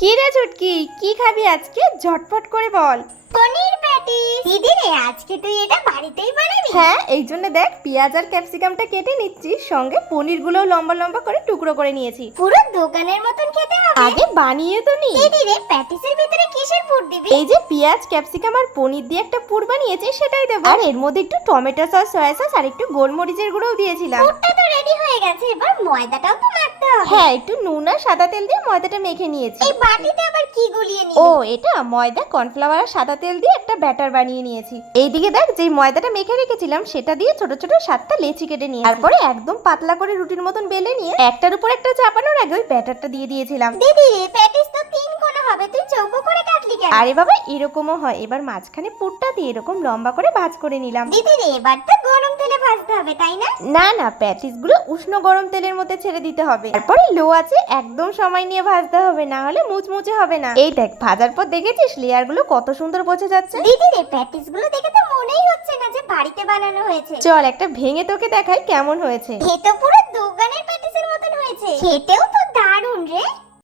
কি রে চুটকি? কি খাবি আজকে? ঝটপট করে বল। পনির প্যাটিস। দিদি রে আজকে তুই এটা বাড়িতেই বানাবি? হ্যাঁ এই জন্য দেখ পেঁয়াজ আর ক্যাপসিকামটা কেটে নিচ্ছি সঙ্গে পনিরগুলোও লম্বা লম্বা করে টুকরো করে নিয়েছি। পুরো দোকানের মতন খেতে হবে? আগে বানিয়ে তো নি। দিদি রে প্যাটিসের ভিতরে কিসের পুর দিবি? এই যে পেঁয়াজ ক্যাপসিকাম আর পনির দিয়ে একটা পুর বানিয়েছি সেটাই দেবো। আর এর মধ্যে একটু টমেটো সস সয়া সস আর একটু গোলমরিচের গুঁড়োও দিয়েছিলাম। পুরটা তো রেডি হয়ে গেছে এবার ময়দাটাও তো হ্যাঁ একটু নুন আর সাদা তেল দিয়ে ময়দাটা মেখে নিয়েছি। এই বাটিতে আবার কি গুলিয়ে নি ও এটা ময়দা কর্নফ্লাওয়ার আর সাদা তেল দিয়ে একটা ব্যাটার বানিয়ে নিয়েছি। এইদিকে দেখ যে ময়দাটা মেখে রেখেছিলাম সেটা দিয়ে ছোট ছোট সাতটা লেচি কেটে নিয়ে তারপরে একদম পাতলা করে রুটির মতন বেলে নিয়ে একটার উপর একটা চাপানোর আগে ওই ব্যাটারটা দিয়ে দিয়েছিলাম। দিদি আরে বাবা এরকমও হয়। এবার মাঝখানে পুরটা দিয়ে এরকম লম্বা করে ভাঁজ করে নিলাম। দিদি রে এবার তো গরম তেলে ভাজতে হবে তাই না? না না প্যাটিসগুলো উষ্ণ গরম তেলের মধ্যে ছেড়ে দিতে হবে। তারপরে লো আছে একদম সময় নিয়ে ভাজতে হবে না হলে মুচমুচে হবে না। এই দেখ ভাজার পর দেখেছিস লেয়ারগুলো কত সুন্দর বোঝা যাচ্ছে? দিদি রে প্যাটিসগুলো দেখে তো মনেই হচ্ছে না যে বাড়িতে বানানো হয়েছে। চল একটা ভেঙে তোকে দেখাই কেমন হয়েছে। এ তো পুরো দোকানের প্যাটিসের মতন হয়েছে। খেতেও তো দারুণ রে।